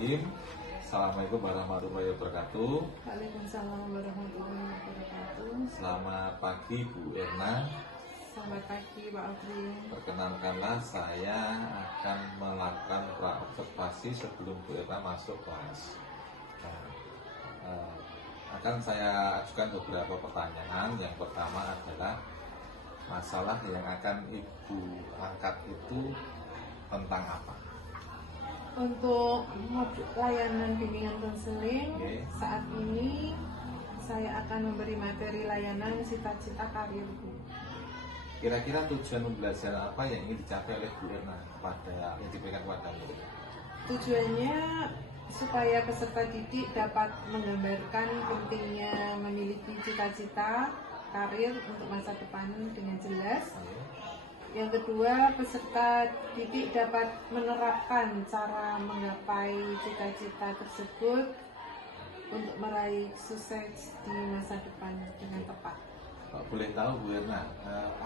Bismillahirrahmanirrahim. Assalamualaikum warahmatullahi wabarakatuh. Waalaikumsalam warahmatullahi wabarakatuh. Selamat pagi Bu Erna. Selamat pagi Pak Audrey. Perkenalkanlah, saya akan melakukan praobservasi sebelum Bu Erna masuk kelas. Akan saya ajukan beberapa pertanyaan. Yang pertama adalah masalah yang akan Ibu angkat itu tentang apa? Untuk layanan bimbingan konseling, saat ini saya akan memberi materi layanan cita-cita karirku. Kira-kira tujuan pembelajaran apa yang ingin dicapai oleh Bu Erna pada yang diberikan kepada Bu? Tujuannya supaya peserta didik dapat menggambarkan pentingnya memiliki cita-cita karir untuk masa depan dengan jelas. Yang kedua, peserta didik dapat menerapkan cara menggapai cita-cita tersebut untuk meraih sukses di masa depan dengan tepat. Boleh tahu Bu Erna,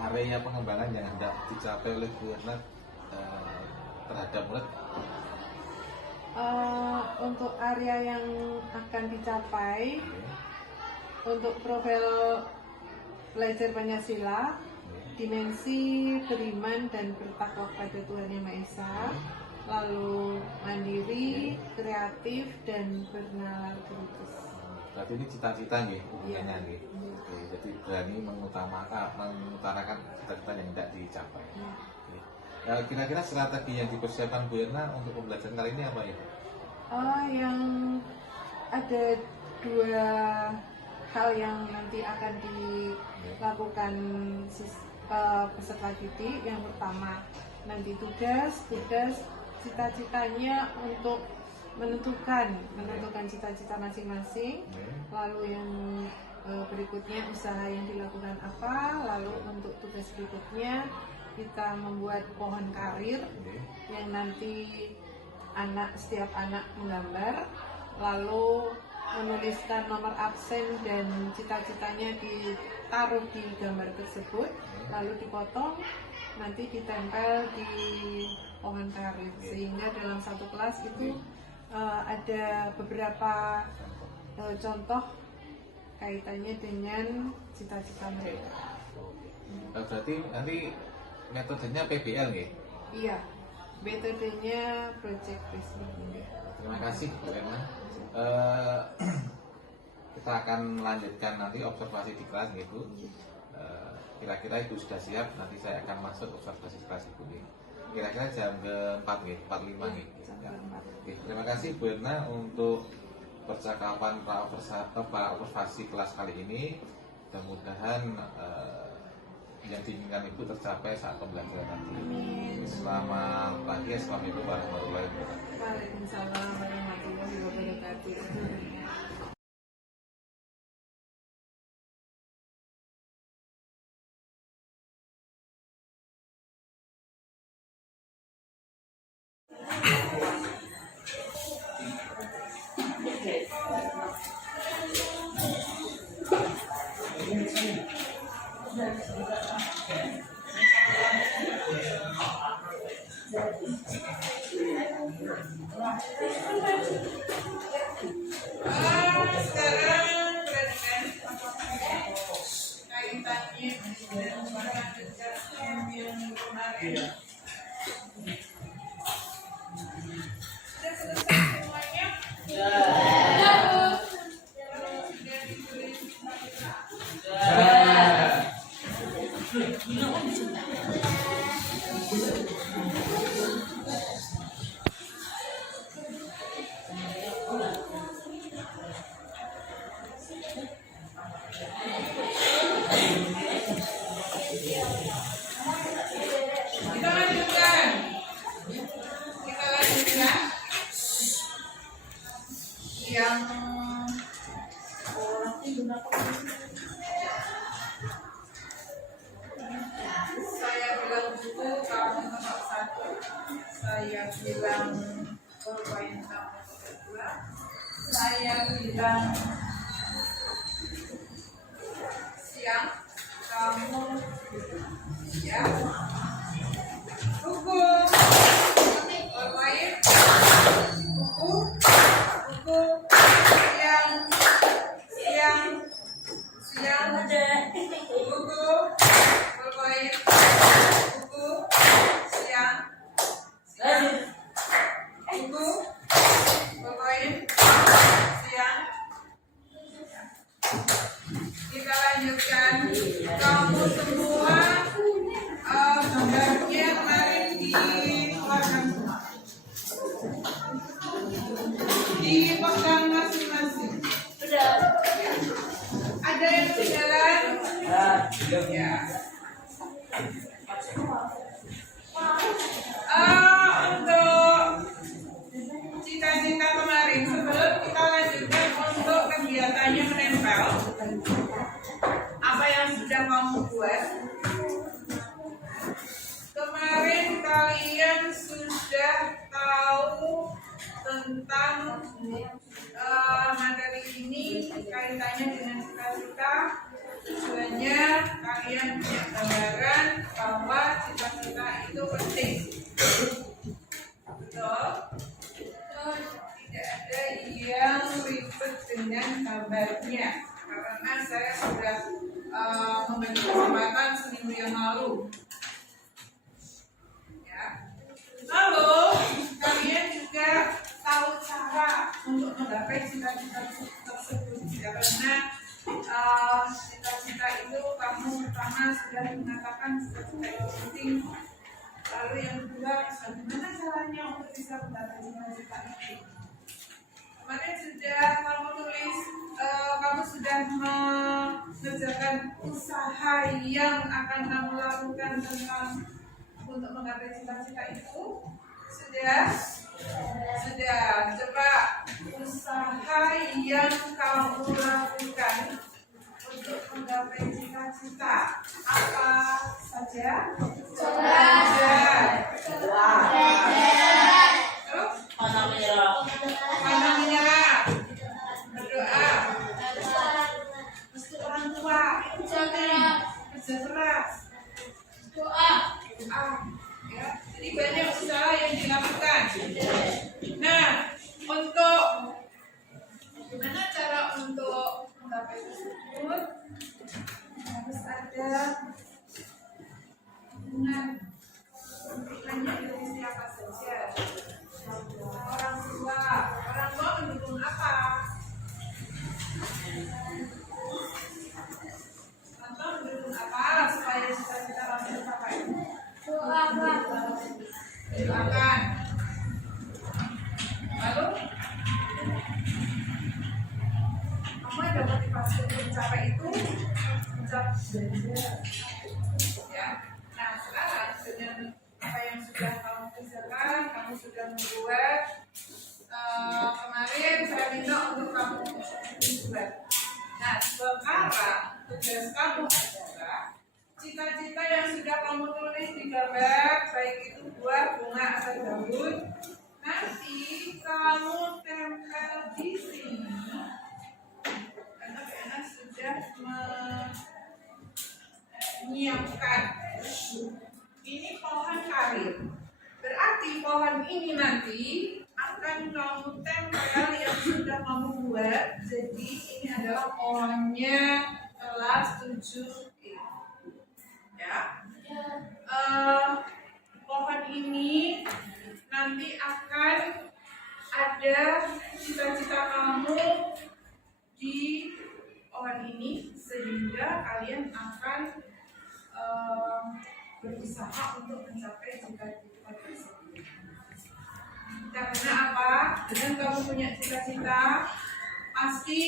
area pengembangan yang hendak dicapai oleh Bu Erna terhadap murid? Untuk area yang akan dicapai, untuk profil belajar Pancasila, dimensi beriman dan bertakwa kepada Tuhan Yang Maha Esa, lalu mandiri, kreatif, dan bernalar kritis. Berarti ini cita-cita nggih, hubungannya nggih. Jadi berani mengutarakan cita-cita yang hendak dicapai. Kira-kira strategi yang dipersiapkan Bu Erna untuk pembelajaran kali ini apa ya? Yang ada dua hal yang nanti akan dilakukan peserta didik. Yang pertama nanti tugas cita-citanya untuk menentukan cita-cita masing-masing. Lalu yang berikutnya usaha yang dilakukan apa. Lalu untuk tugas berikutnya kita membuat pohon karir yang nanti setiap anak menggambar, lalu menuliskan nomor absen dan cita-citanya ditaruh di gambar tersebut, lalu dipotong, nanti ditempel di pohon karir, sehingga dalam satu kelas itu ada beberapa contoh kaitannya dengan cita-cita mereka. Berarti nanti metodenya PBL nggih? Iya, metodenya project based. Terima kasih Bu Erna. Kita akan lanjutkan nanti observasi di kelas gitu. Kira-kira Ibu sudah siap, nanti saya akan masuk observasi kelas Ibu nih. Kira-kira jam ke-4 nih, 4.5 nih. Terima kasih Bu Erna untuk percakapan observasi kelas kali ini. Mudah-mudahan yang diinginkan Ibu tercapai saat pembelajaran nanti. Selamat pagi, assalamualaikum warahmatullahi wabarakatuh. Waalaikumsalam warahmatullahi wabarakatuh. Saya bilang dulu kamu nomor 1, saya bilang bermain kamu kedua, saya bilang siang kamu ya buku bermain buku bawain buku siang, buku bawain siang. Kita lanjutkan. Kamu semua gambarnya kemarin dikeluarkan semua, dipegang masing-masing. Ya. Ada yang berjalan? Ya. Untuk cita-cita kemarin, sebelum kita lanjutkan untuk kegiatannya menempel, apa yang sudah kamu buat? Kemarin kalian sudah tahu tentang materi ini kaitannya dengan cita-cita. Tujuannya kalian punya gambaran bahwa cita-cita itu penting. Betul? Tidak ada yang ribet dengan gambarnya karena saya sudah memberi kesempatan seminggu yang lalu. Ya. Lalu kalian juga tahu cara untuk menggapai cita-cita tersebut ya, karena cita-cita itu kamu pertama sudah mengatakan cita-cita itu penting. Lalu yang kedua, bagaimana caranya untuk bisa menggapai cita-cita itu? Kemarin sudah kamu tulis, kamu sudah mengerjakan usaha yang akan kamu lakukan tentang untuk menggapai cita-cita itu. Sudah? Coba usaha yang kamu lakukan untuk menggapai cita-cita apa saja? Terus? Pandang menyerah, berdoa, restu orang tua, kerja keras, doa. Ya. Jadi banyak usaha yang dilakukan. Nah, untuk gimana cara untuk menggapai tersebut? Harus ada hubungan dari siapa saja. Orang tua mendukung apa? Atau mendukung apa supaya cita-cita kamu tercapai? Doakan. Lalu kamu ada motivasi untuk mencapai itu, ya. Nah sekarang dengan apa yang sudah kamu kerjakan, kamu sudah membuat. Kemarin saya minta untuk kamu membuat. Nah sekarang tugas kamu adalah cita-cita yang sudah kamu tulis di gambar, baik itu buah, bunga, atau daun, nanti kamu tempel di sini. Karena sudah menyiapkan. Ini pohon karir. Berarti pohon ini nanti akan kamu tempel yang sudah kamu buat. Jadi ini adalah pohonnya kelas 7. Ya. Pohon ini nanti akan ada cita-cita kamu di pohon ini sehingga kalian akan berusaha untuk mencapai cita-cita tersebut. Karena apa? Dengan kamu punya cita-cita, pasti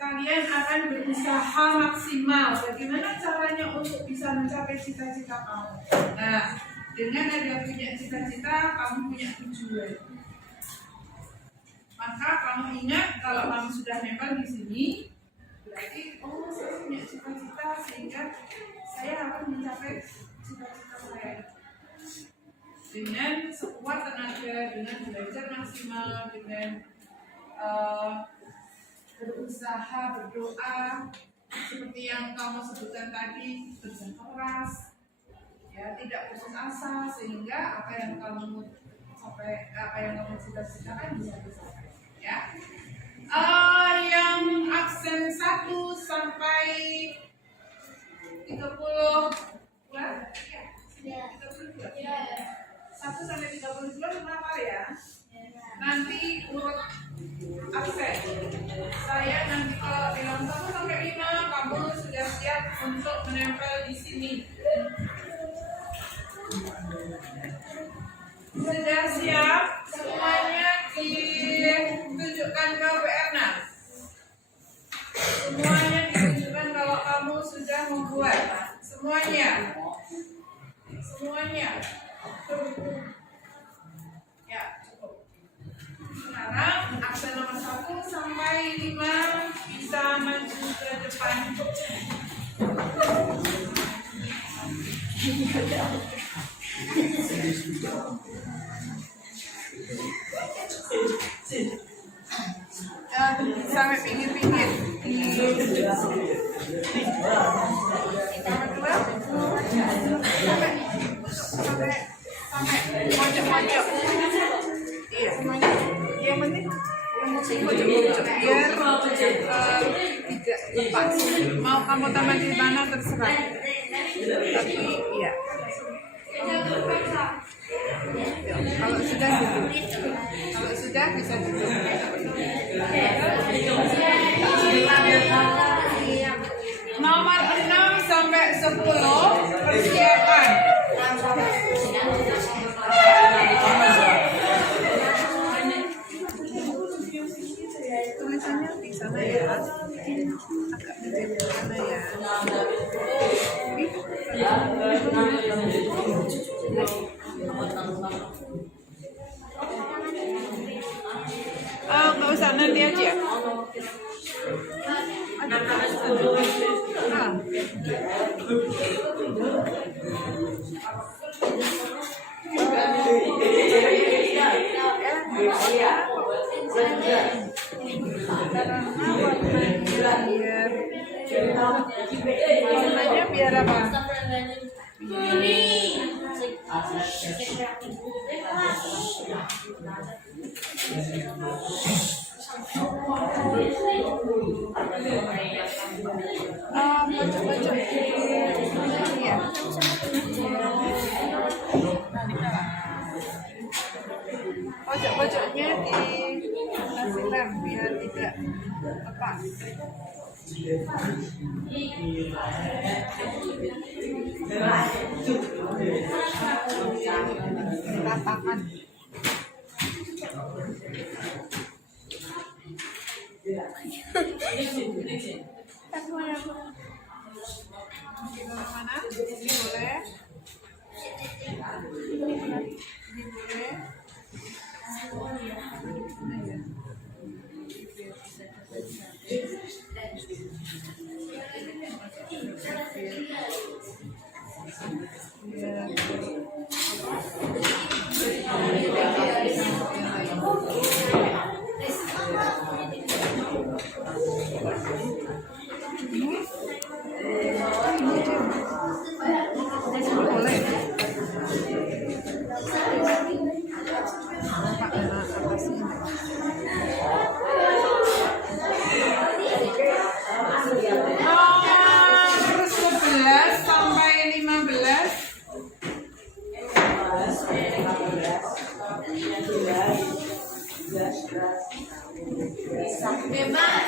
kalian akan berusaha maksimal. Bagaimana caranya untuk bisa mencapai cita-cita kamu? Nah, dengan ada punya cita-cita, kamu punya tujuan. Maka kamu ingat kalau kamu sudah nempel di sini, berarti saya punya cita-cita sehingga saya akan mencapai cita-cita saya. Dengan sekuat tenaga, dengan belajar maksimal, dengan berusaha, berdoa, seperti yang kamu sebutkan tadi, kerja keras, ya, tidak putus asa, sehingga apa yang kamu cita-citakan bisa dicapai. Ya, yang absen 1 sampai 30 untuk menempel di sini. Sudah siap? Semuanya ditunjukkan ke WR-nya. Semuanya ditunjukkan kalau kamu sudah membuat. Semuanya. Ya, cukup. Sekarang aksen nomor 1 sampai 5 bisa maju ke depan. Sampai pinggir-pinggir. Sampai pojok-pojok. Iya, semuanya. Yang penting pojok-pojok biar tidak lepas. Mau kamu tambah di mana terserah. Tapi iya. Kalau sudah duduk. Kalau sudah bisa duduk. Nomor 6 sampai 10 persiapan. Tulisannya di sana ya, agak di sana ya. Nggak usah, nanti aja. Warnanya biar apa? Pojok-pojok ya. Pojok-pojoknya dikasih lem biar tidak lepas. Ratakan. Mana? Ini boleh. Ini boleh. Bebas.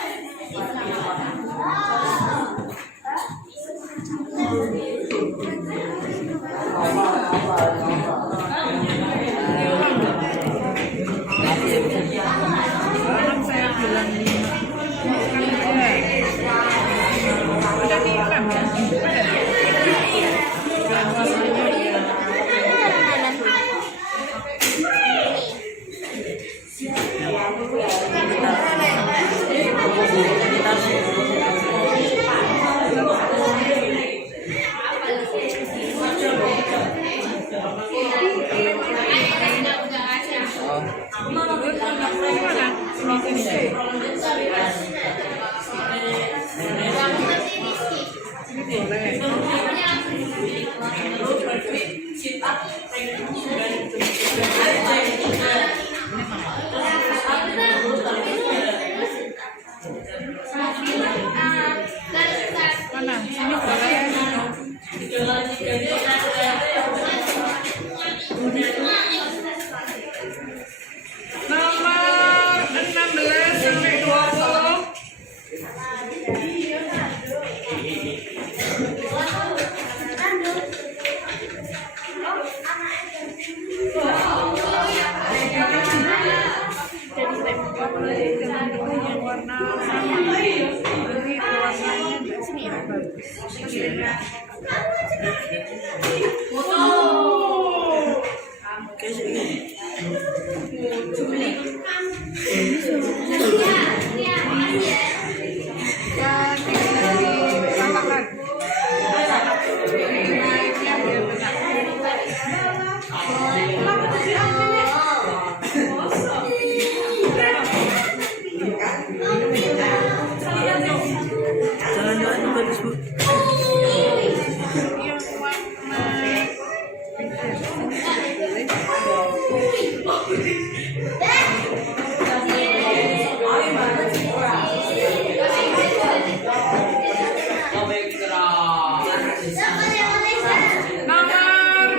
Nomor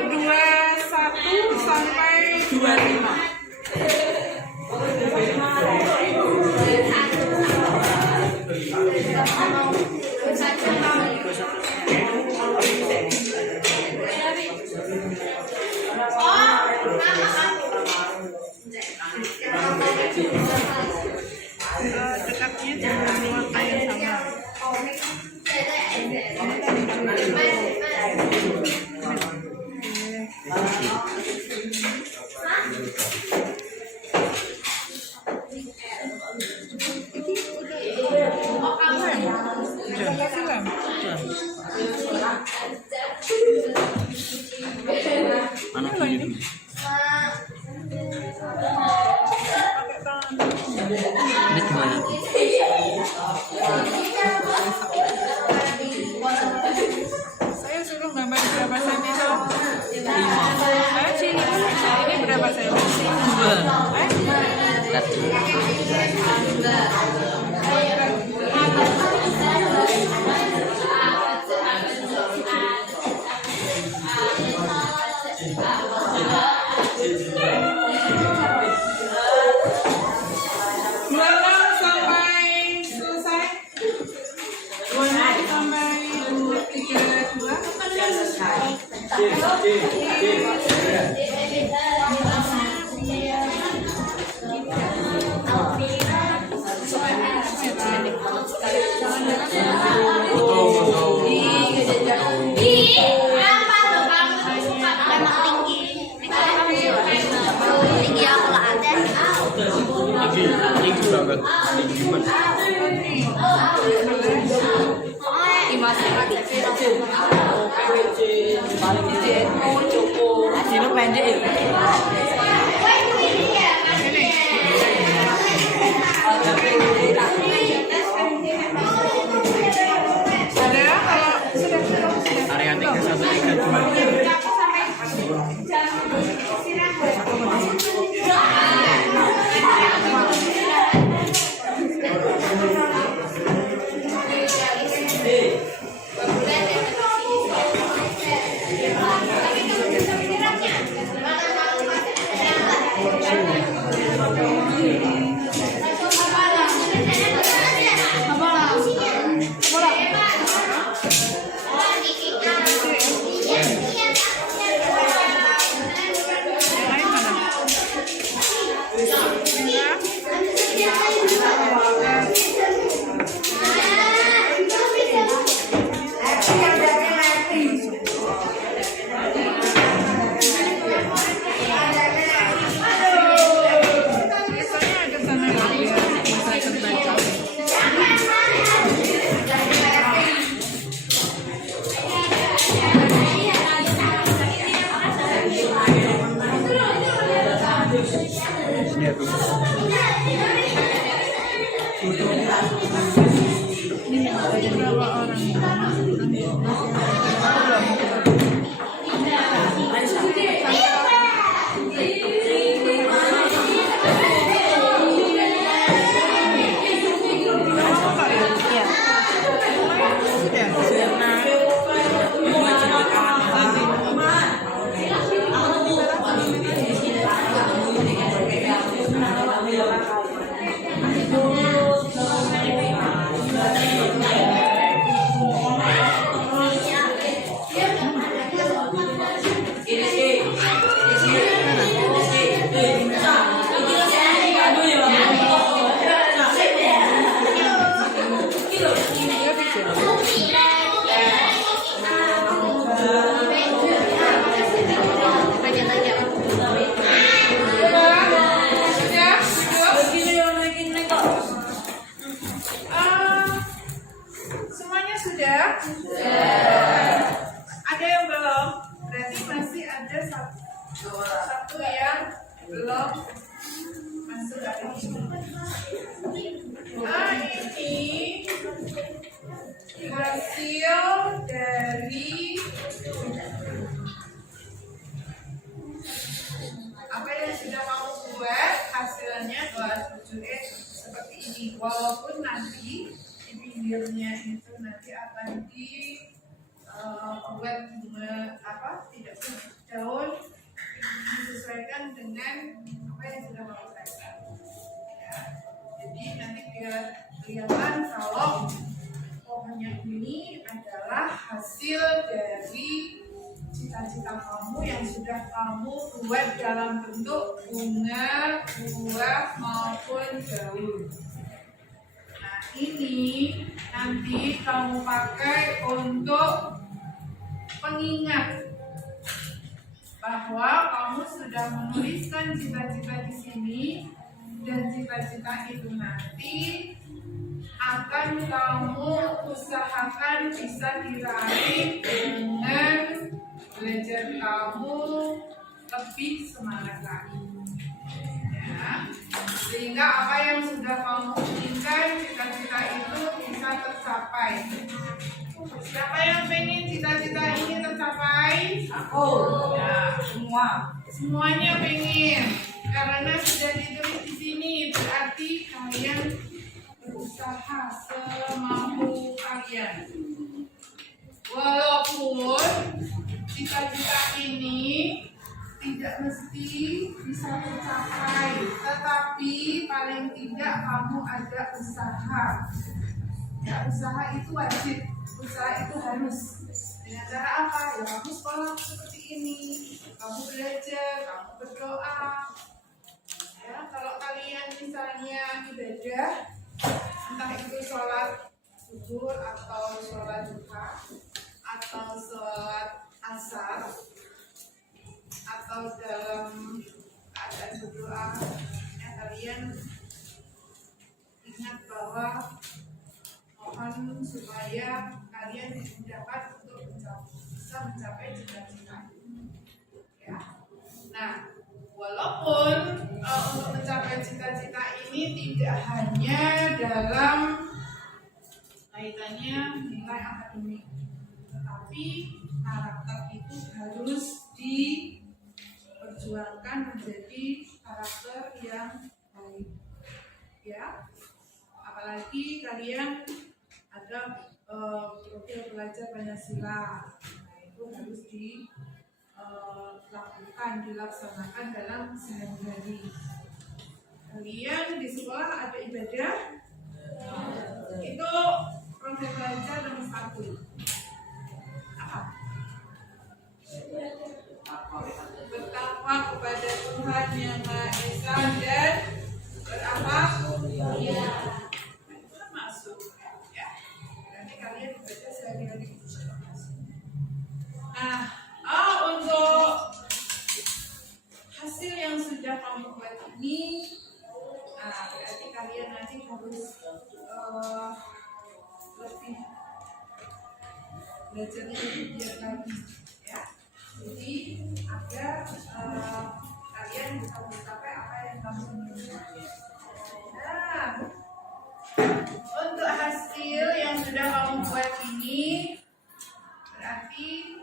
21 sampai 25. Dekatnya dengan warna yang sama. Anak ini gimana? Saya suruh gambar berapa senti toh? 5. Ini berapa senti? 26 sampai selesai. 26 sampai Tinggi banget. Tinggi gimana? Sino pendek ya? Area 313. sudah? Ada yang belum? Berarti masih ada satu yang belum masuk hari ini. Ini hasil dari apa yang sudah kamu buat, hasilnya 27E seperti ini. Walaupun nanti di pinggirnya itu nanti akan buat bunga tidak daun, disesuaikan dengan apa yang sudah kamu buat. Ya. Jadi nanti biar kelihatan kalau pohonnya ini adalah hasil dari cita-cita kamu yang sudah kamu buat dalam bentuk bunga, buah maupun daun. Nah ini nanti kamu pakai untuk pengingat bahwa kamu sudah menuliskan cita-cita di sini, dan cita-cita itu nanti akan kamu usahakan bisa diraih dengan belajar kamu lebih semangat lagi, ya. Sehingga apa yang sudah kamu inginkan, cita-cita itu bisa tercapai. Siapa yang pengen cita-cita ini tercapai? Aku. Ya, semuanya pengen. Karena sudah ditulis di sini, berarti kalian berusaha semampu kalian. Walaupun cita-cita ini tidak mesti bisa tercapai, tetapi paling tidak kamu ada usaha. Ya, usaha itu wajib, usaha itu harus. Dengan cara apa? Ya kamu sekolah seperti ini, kamu belajar, kamu berdoa. Ya, kalau kalian misalnya ibadah, entah itu sholat zuhur atau sholat duha atau sholat asar atau dalam keadaan berdoa, ya kalian ingat bahwa mohon supaya kalian dimudahkan untuk bisa mencapai cita-cita. Ya. Nah, walaupun untuk mencapai cita-cita ini tidak hanya dalam kaitannya nilai akademik, tetapi karakter itu harus diperjuangkan menjadi karakter yang baik. Ya, apalagi kalian ada profil pelajar Pancasila, nah itu harus dilaksanakan dalam sehari-hari. Kalian di sekolah ada ibadah, itu profil pelajar nomor 1. Apa? Bertakwa kepada Tuhan Yang Maha Esa dan berapa? Iya. Itu kan masuk, ya. Nanti kalian baca sehari-hari itu sudah masuk. Nah, untuk hasil yang sudah kamu buat ini, nah berarti kalian nanti harus lebih belajar lebih giat lagi, ya. Jadi agar kalian bisa mencapai apa yang kamu inginkan. Nah, untuk hasil yang sudah kamu buat ini, berarti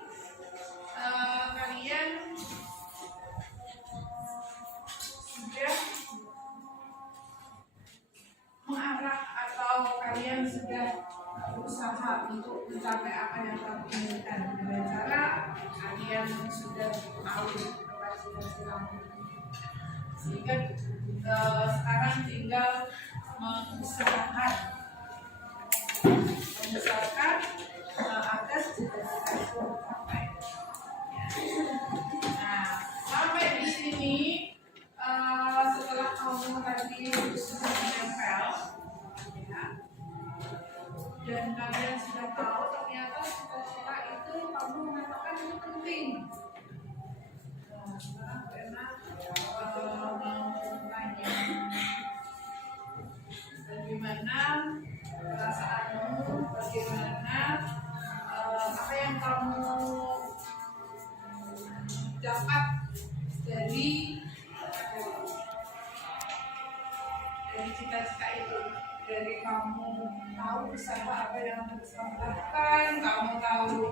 kalian sudah mengarah atau kalian sudah berusaha untuk mencapai apa yang kamu inginkan dengan cara kalian sudah tahu apa cita-cita kamu, sehingga sekarang tinggal mengusahakan agar cita-cita itu tercapai. Nah, sampai di sini setelah kamu tadi sudah menempel, ya, dan kalian sudah tahu ternyata cita-cita itu kamu mengatakan itu penting. Nah, sekarang karena mau tanya bagaimana perasaanmu, bagaimana dapat dari cita-cita itu. Dari kamu tahu usaha apa yang harus kamu lakukan, kamu tahu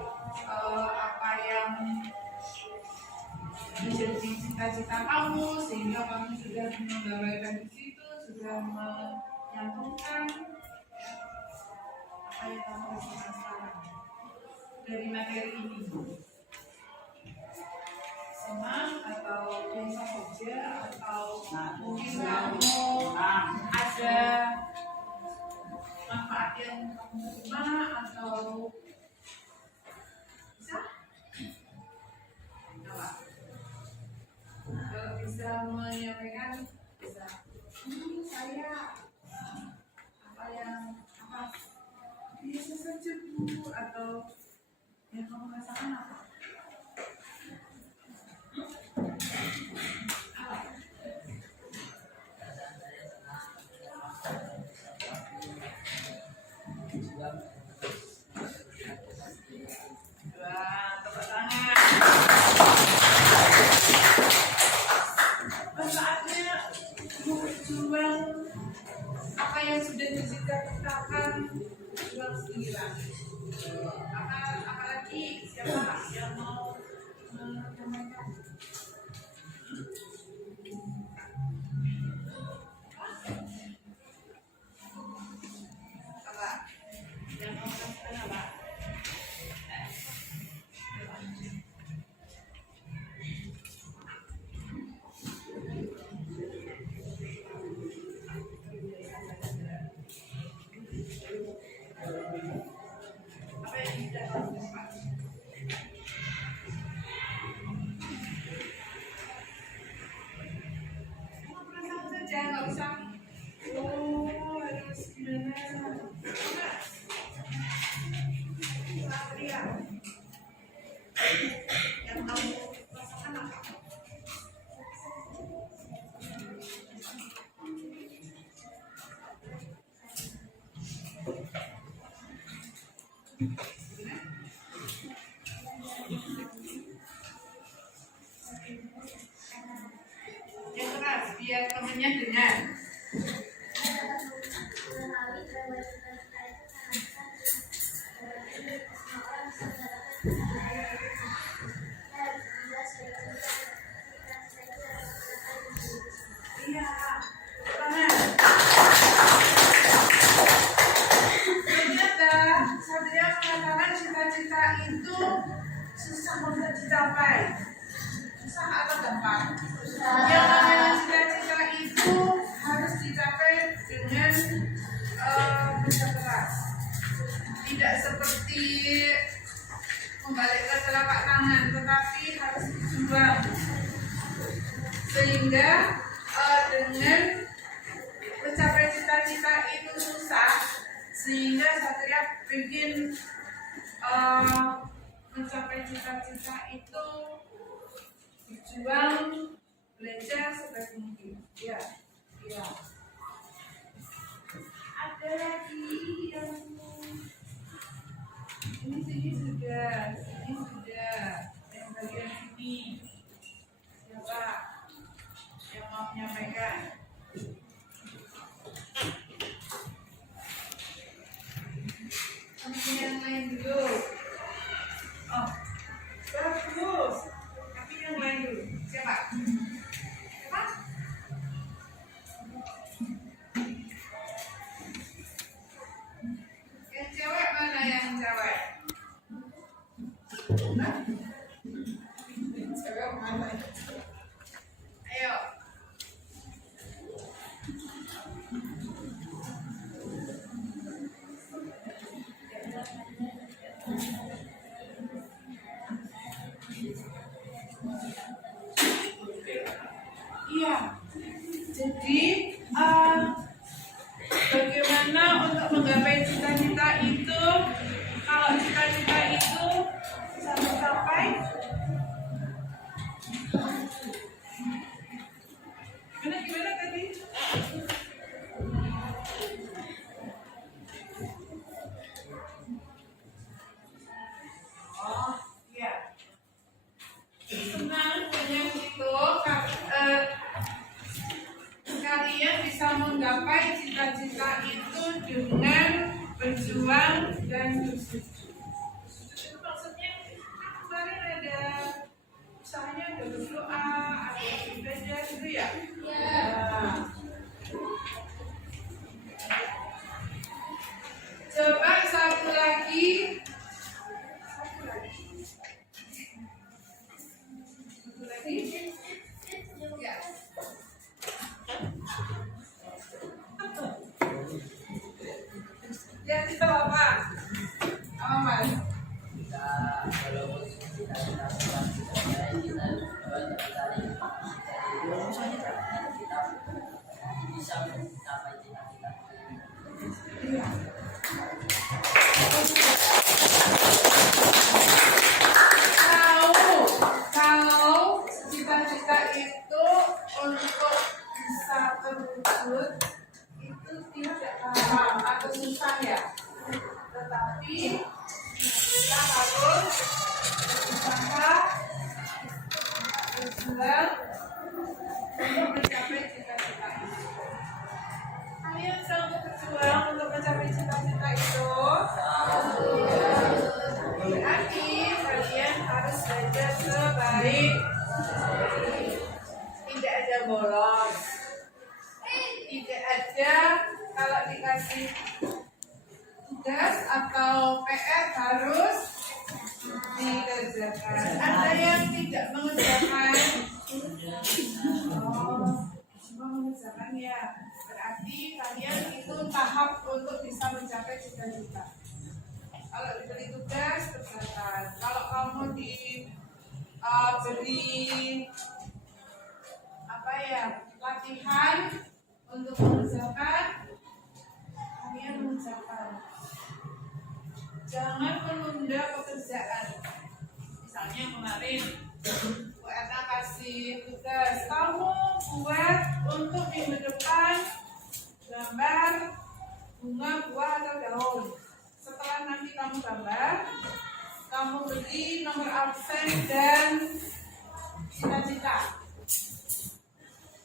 apa yang menjadi cita-cita kamu, sehingga kamu sudah menggambarkan di situ, sudah menyantumkan apa yang kamu rasakan sekarang dari materi ini. Senang atau biasa saja, atau mungkin kamu ada manfaat yang kamu terima, atau bisa apa? Kalau bisa menyampaikan, bisa saya apa biasa saja Bu, atau yang kamu rasakan apa? Wah, tepuk tangan. Saatnya berjuang apa yang sudah dicita-citakan, jual sendiri lagi. Apalagi siapa yang mau menyampaikan? Apa? Yang mau menyampaikan apa? Apa yang tidak kamu dapat? Kamu perasaan saja, nggak usah. Oh, harus gimana? Satria, yang kamu rasakan apa? Yang keras, biar temennya dengar. Iya, tangan. Ternyata Satria mengatakan cita-cita itu susah untuk dicapai. Susah atau gampang? Yang namanya cita-cita itu harus dicapai dengan kerja keras. Tidak seperti membalik ke telapak tangan, tetapi harus berjuang. Sehingga dengan mencapai cita-cita itu susah, sehingga Satria ingin mencapai cita-cita itu berjuang, belajar sebaik mungkin. Ya. Ada lagi yang ini sudah, yang bagian sini. Siapa yang mau menyampaikan? Yang lain dulu. Oh, bagus. Tapi yang lain dulu. Siapa? Yang cewek mana yang cewek? Hah? Cewek mana? Ayo. Iya. Jadi bagaimana untuk menggapai cita-cita itu? Kalau cita-cita itu bisa tercapai, Itu maksudnya kemarin ada misalnya ada berdoa, ada ibadah gitu ya. Nah, coba satu lagi. Satu lagi. Ya. Ya, itu apa? Apa Mas? Kalau cita-cita itu untuk bisa terwujud itu tidak gampang atau susah ya, tetapi kita harus berusaha berjuang untuk mencapai cita-cita itu. Kalian selalu berjuang untuk mencapai cita-cita itu. Berarti kalian harus belajar sebaik, tidak ada bolos, tidak ada kalau dikasih tugas atau PR harus dikerjakan. Ada yang tidak mengerjakan. Oh, cuma mengerjakan ya. Berarti kalian itu tahap untuk bisa mencapai cita-cita. Kalau diberi tugas kerjakan. Kalau kamu diberi apa ya, latihan untuk mengerjakan, kalian mengerjakan. Jangan menunda pekerjaan. Misalnya kemarin Bu Erna kasih tugas, kamu buat untuk minggu depan gambar bunga, buah atau daun. Setelah nanti kamu gambar, kamu beri nomor absen dan cita-cita.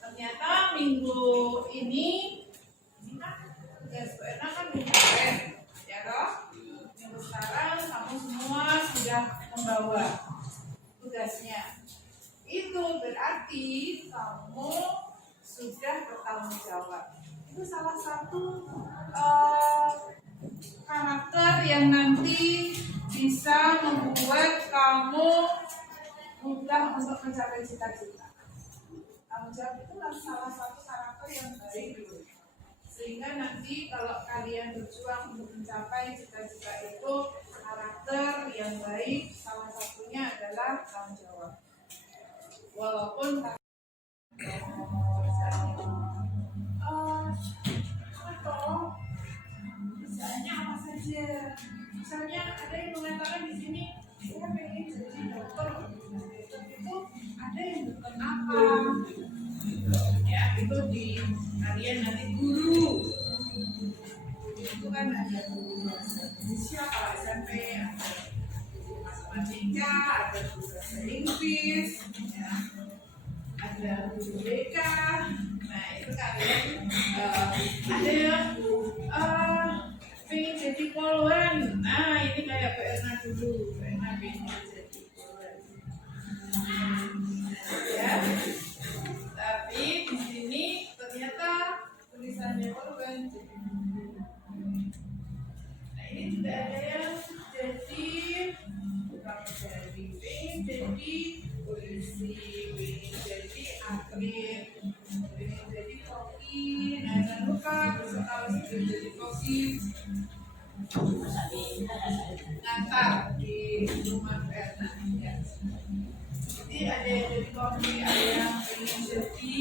Ternyata minggu ini kan tugas Bu Erna kan minggu kemarin, ya toh? Minggu sekarang kamu semua sudah membawa tugasnya. Itu berarti kamu sudah bertanggung jawab. Itu salah satu karakter yang nanti bisa membuat kamu mudah untuk mencapai cita-cita. Tanggung jawab itu salah satu karakter yang baik, sehingga nanti kalau kalian berjuang untuk mencapai cita-cita itu, karakter yang baik salah satunya adalah tanggung jawab. Walaupun misalnya apa saja, misalnya ada yang mengatakan di sini saya pengen jadi dokter, itu ada yang dokter apa ya, itu di kalian nanti guru itu kan ada guru bahasa Indonesia kalau SMP, ada guru matematika, ada guru bahasa Inggris ya, ada guru BK. Nah itu kalian ada yang pengen jadi poluan. Nah ini kayak Bu Erna dulu, Bu Erna pengen jadi poluan ya. Tapi di sini ternyata tulisannya poluan. Nah ini juga ada yang jadi pengen jadi polisi, pengen jadi atlet, pengen jadi koki. Nah jangan lupa besok kalau sudah jadi koki ngantar di rumah Erna ya. Jadi ada yang jadi koki, ada yang pengen jadi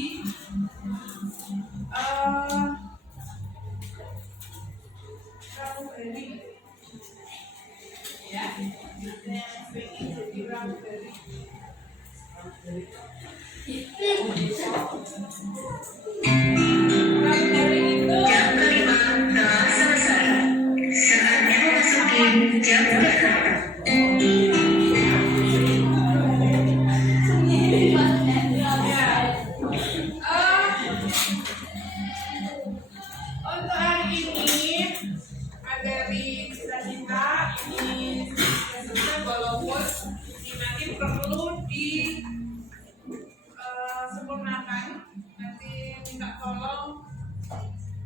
pramugari ya, ada yang pengen jadi pramugari. Pramugari itu Jam 5 telah selesai. Saatnya memasuki jam berapa? untuk hari ini materi cita-cita itu ini sudah selesai, walaupun ini nanti perlu sempurnakan. Nanti minta tolong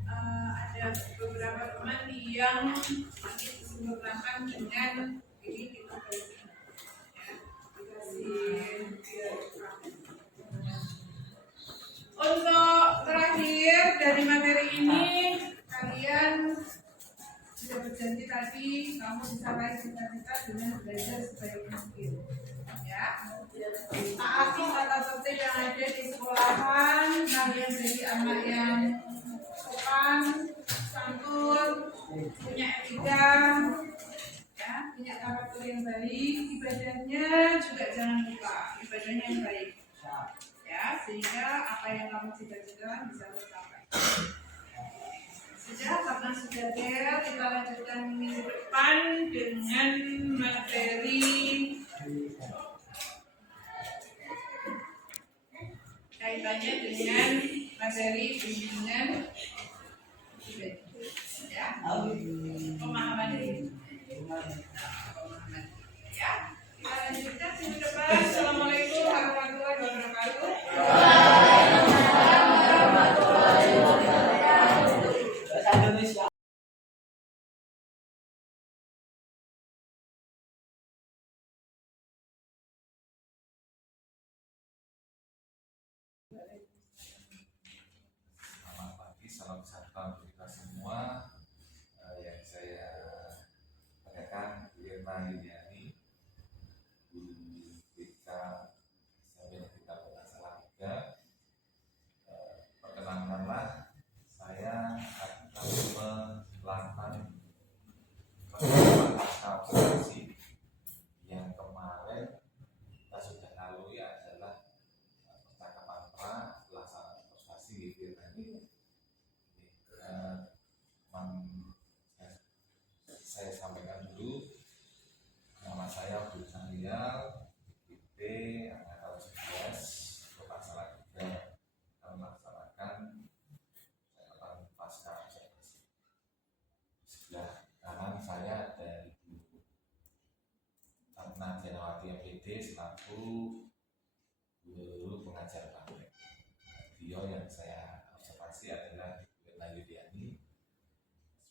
ada beberapa teman yang nanti disempurnakan dengan ini kita bagi ya, dikasih biar untuk terakhir dari materi ini kalian sudah berjanji tadi kamu bisa raih cita-cita dengan belajar sebaik mungkin ya. Taati tata tertib yang ada di sekolahan. Kalian jadi anak yang sopan, santun, punya etika, ya, punya karakter yang baik. Ibadahnya juga jangan lupa, ibadahnya yang baik, ya, sehingga apa yang kamu cita-citakan bisa tercapai. Sudah, karena sudah fair, kita lanjutkan minggu depan dengan materi kaitannya dengan materi bimbingan ya, pemahaman diri. Pemahaman ya. Kita lanjutkan minggu depan. Assalamualaikum warahmatullahi wabarakatuh. Selamat pagi, salam sejahtera untuk kita semua. Yang saya tanyakan Irna Yuliani, guru BK sampai kita bermasalah 3. Perkenankanlah saya akan melakukan observasi yang kemarin kita sudah lalui adalah percakapan pra pelaksanaan observasi gitu tadi. Saya sampaikan dulu, nama saya Abdul Sahrial, IP Angkatan 11, Kepala 3, akan melaksanakan catatan pasca observasi. Sebelah kanan saya ada Ibu Ratna Janawati MPD selaku guru pengajar praktek. Beliau yang saya observasi adalah Ibu Irna Yuliani,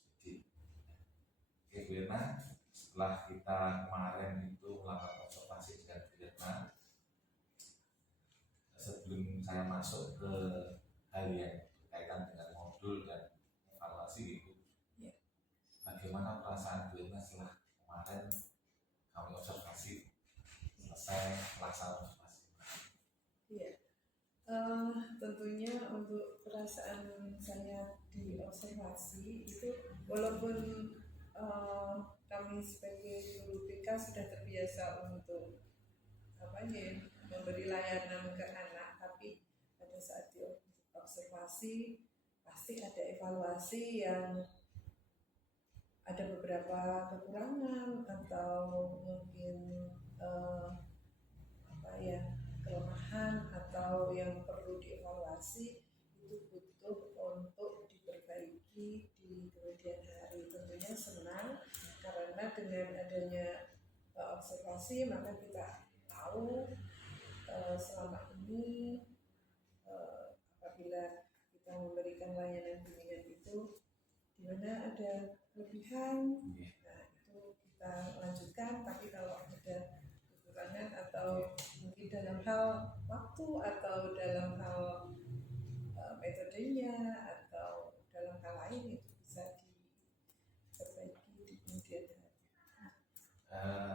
SPD. Oke Bu Irna, setelah kita kemarin itu melakukan observasi dengan Bu Irna, sebelum saya masuk ke hal yang berkaitan dengan modul dan evaluasi itu, bagaimana perasaan Bu Irna setelah kemarin kami observasi selesai melaksanakan observasi? Iya, tentunya untuk perasaan saya di observasi itu, walaupun kami sebagai guru BK sudah terbiasa untuk memberi layanan ke anak, tapi pada saat di observasi pasti ada evaluasi yang ada beberapa kekurangan atau mungkin kelemahan atau yang perlu dievaluasi, itu butuh untuk diperbaiki di kemudian hari. Tentunya senang karena dengan adanya observasi maka kita tahu selama ini apabila kita memberikan layanan bimbingan itu di mana ada kelebihan, nah itu kita lanjutkan. Tapi kalau ada kekurangan atau mungkin dalam hal waktu atau dalam hal metodenya atau dalam hal lain, itu bisa diperbaiki di kemudian hari.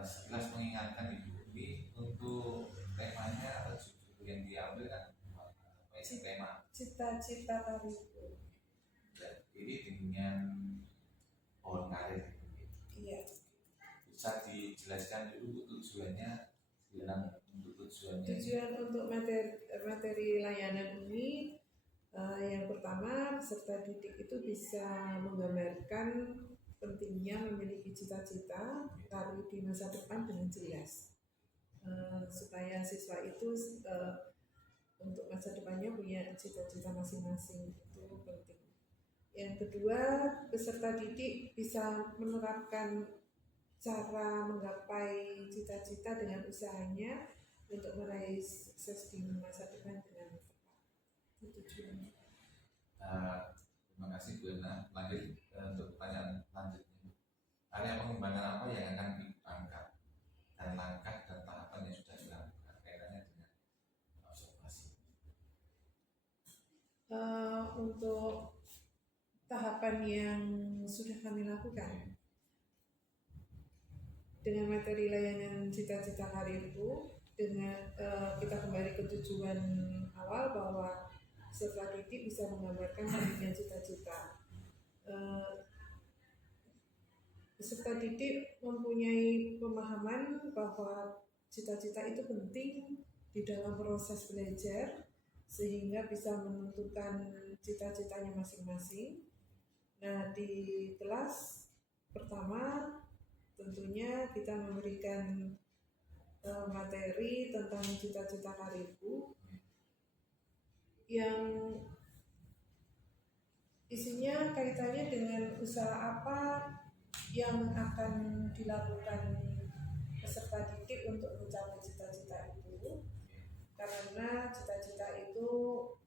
Sekilas mengingatkan Ibu, ini untuk temanya atau judul yang diambil kan tema Cita-cita kariku. ini dengan pohon karir. Iya. Bisa dijelaskan dulu tujuannya, Tujuan untuk materi layanan ini, yang pertama peserta didik itu bisa menggambarkan pentingnya memiliki cita-cita karir di masa depan dengan jelas, supaya siswa itu untuk masa depannya punya cita-cita masing-masing, itu penting. Yang kedua, peserta didik bisa menerapkan cara menggapai cita-cita dengan usahanya untuk meraih sukses di masa depan dengan tepat. Itu tujuannya. Terima kasih Bu Ena. Lanjut untuk pertanyaan lanjutnya. Area pengembangan apa yang akan diangkat dan langkah dan tahapan yang sudah dilakukan kaitannya dengan observasi? Untuk tahapan yang sudah kami lakukan dengan materi layanan cita-cita karirku, dengan kita kembali ke tujuan awal bahwa peserta didik bisa menggambarkan pendidikan cita-cita. Peserta didik mempunyai pemahaman bahwa cita-cita itu penting di dalam proses belajar sehingga bisa menentukan cita-citanya masing-masing. Nah, di kelas pertama tentunya kita memberikan materi tentang cita-cita karirku yang isinya kaitannya dengan usaha apa yang akan dilakukan peserta didik untuk mencapai cita-cita itu, karena cita-cita itu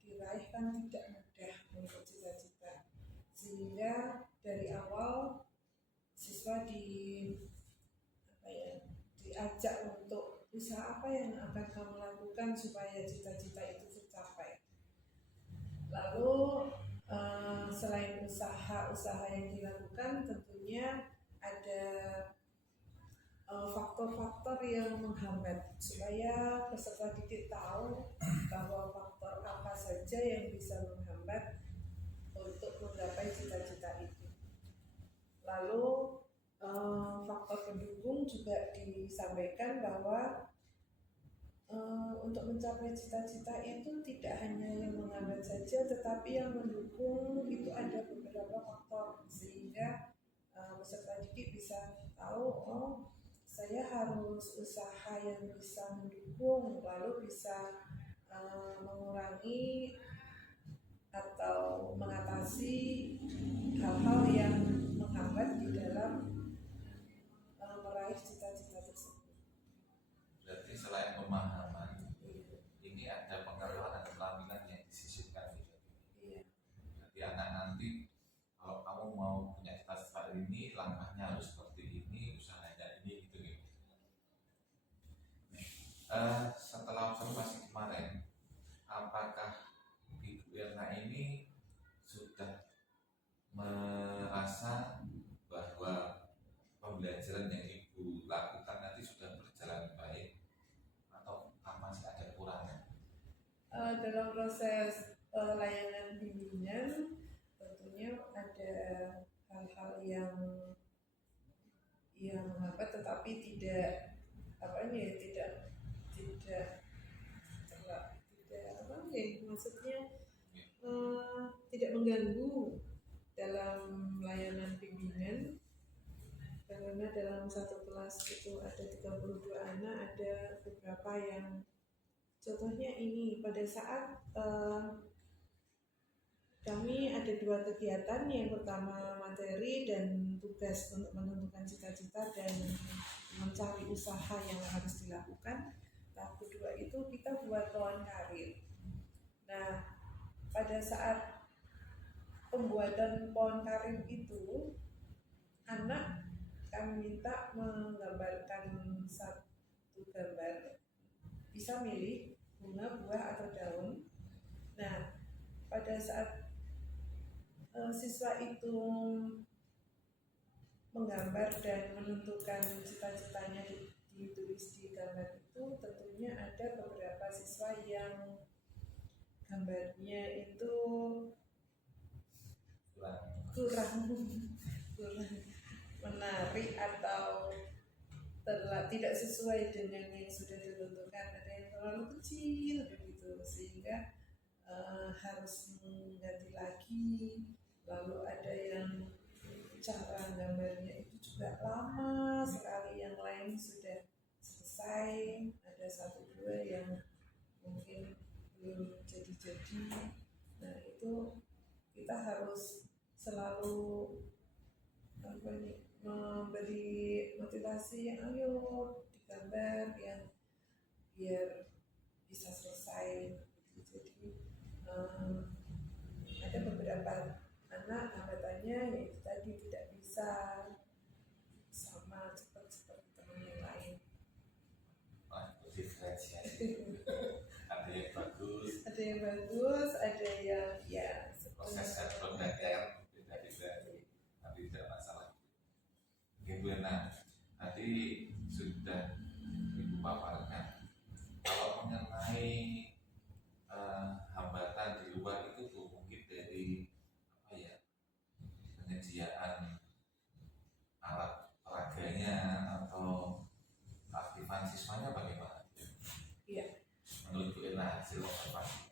diraih kan tidak mudah untuk cita-cita, sehingga dari awal siswa diajak untuk usaha apa yang akan kamu lakukan supaya cita-cita itu tercapai. Lalu selain usaha-usaha yang dilakukan, tentunya ada faktor-faktor yang menghambat supaya peserta didik tahu bahwa faktor apa saja yang bisa menghambat untuk menggapai cita-cita itu. Lalu faktor pendukung juga disampaikan bahwa untuk mencapai cita-cita itu tidak hanya yang menghambat saja, tetapi yang mendukung itu ada beberapa faktor sehingga peserta didik bisa tahu, oh saya harus usaha yang bisa mendukung, lalu bisa mengurangi atau mengatasi hal-hal yang menghambat di dalam meraih cita-cita tersebut. Berarti selain pemahaman, ini ada pengetahuan dan keterampilan yang disisipkan gitu. Iya. Jadi anak nanti kalau kamu mau punya cita-cita ini, langkahnya harus seperti ini, usahanya ini gitu. Setelah observasi kemarin, apakah Ibu Erna ini sudah merasa bahwa pembelajaran yang Ibu lakukan nanti sudah berjalan baik atau masih ada kekurangan? Dalam proses layanan bimbingan tentunya ada hal-hal yang menghambat, tetapi tidak maksudnya tidak mengganggu dalam layanan bimbingan, karena dalam satu kelas itu ada 32 anak, ada beberapa yang contohnya ini pada saat kami ada 2 kegiatan, yang pertama materi dan tugas untuk menentukan cita-cita dan mencari usaha yang harus dilakukan. Tahap kedua itu kita buat pohon karir. Nah, pada saat pembuatan pohon karir itu, anak kami minta menggambarkan satu gambar, bisa milih bunga, buah, atau daun. Nah, pada saat siswa itu menggambar dan menentukan cita-citanya ditulis di gambar itu, tentunya ada beberapa siswa yang gambarnya itu kurang menarik atau tidak sesuai dengan yang sudah ditentukan. Ada yang terlalu kecil begitu sehingga harus mengganti lagi. Lalu ada yang cara gambarnya itu juga lama sekali, yang lain sudah selesai, ada 1-2 yang mungkin belum jadi-jadi. Nah, itu kita harus selalu memberi motivasi, ayo digambar yang biar bisa selesai. Jadi ada beberapa anak hambatannya yaitu tadi tidak bisa sama cepat seperti teman yang lain. Diferensiasi. Ada yang bagus, Ada yang bagus, ada yang ya proses belajar beda-beda, tapi tidak masalah. Oke Bu Ena, tadi sudah Ibu paparkan. Kalau mengenai hambatan di luar itu Bu, mungkin dari apa ya, penyediaan alat peraganya atau keaktifan siswanya bagaimana? Iya. Menurut Bu Ena hasil observasi.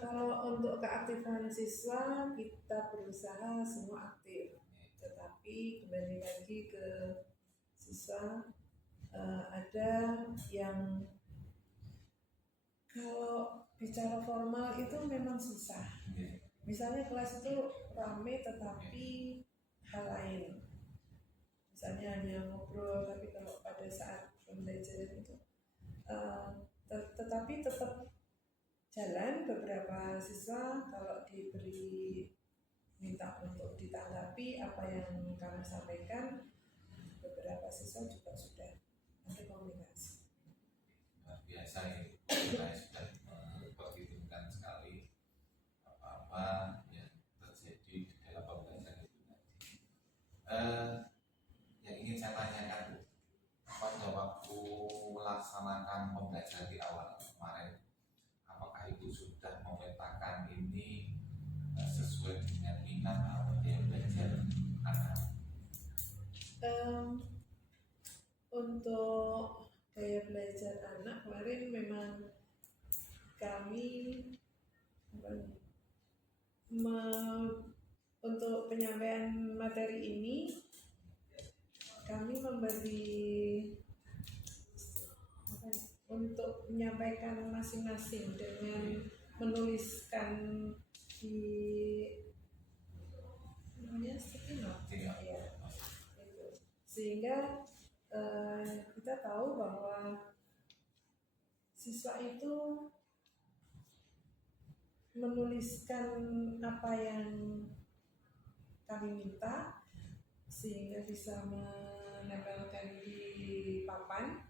Kalau untuk keaktifan siswa kita berusaha semua aktif, tetapi kembali lagi ke siswa ada yang kalau bicara formal itu memang susah. Misalnya kelas itu ramai tetapi hal lain, misalnya hanya ngobrol, tapi kalau pada saat pembelajaran itu tetapi tetap jalan. Beberapa siswa kalau diberi minta untuk ditanggapi apa yang kami sampaikan, beberapa siswa juga sudah ada komunikasi. Luar biasa ini, saya sudah memperhitungkan sekali apa yang terjadi di dalam pembelajaran itu tadi. Yang ingin saya tanyakan Bu, pada waktu melaksanakan pembelajaran di awal kemarin, apakah Ibu sudah memetakan ini sesuai dengan minat atau daya belajar anak? Untuk daya belajar anak kemarin memang kami untuk penyampaian materi ini kami memberi untuk menyampaikan masing-masing dengan menuliskan di namanya sticky note ya, itu. Sehingga kita tahu bahwa siswa itu menuliskan apa yang kami minta sehingga bisa menempelkan di papan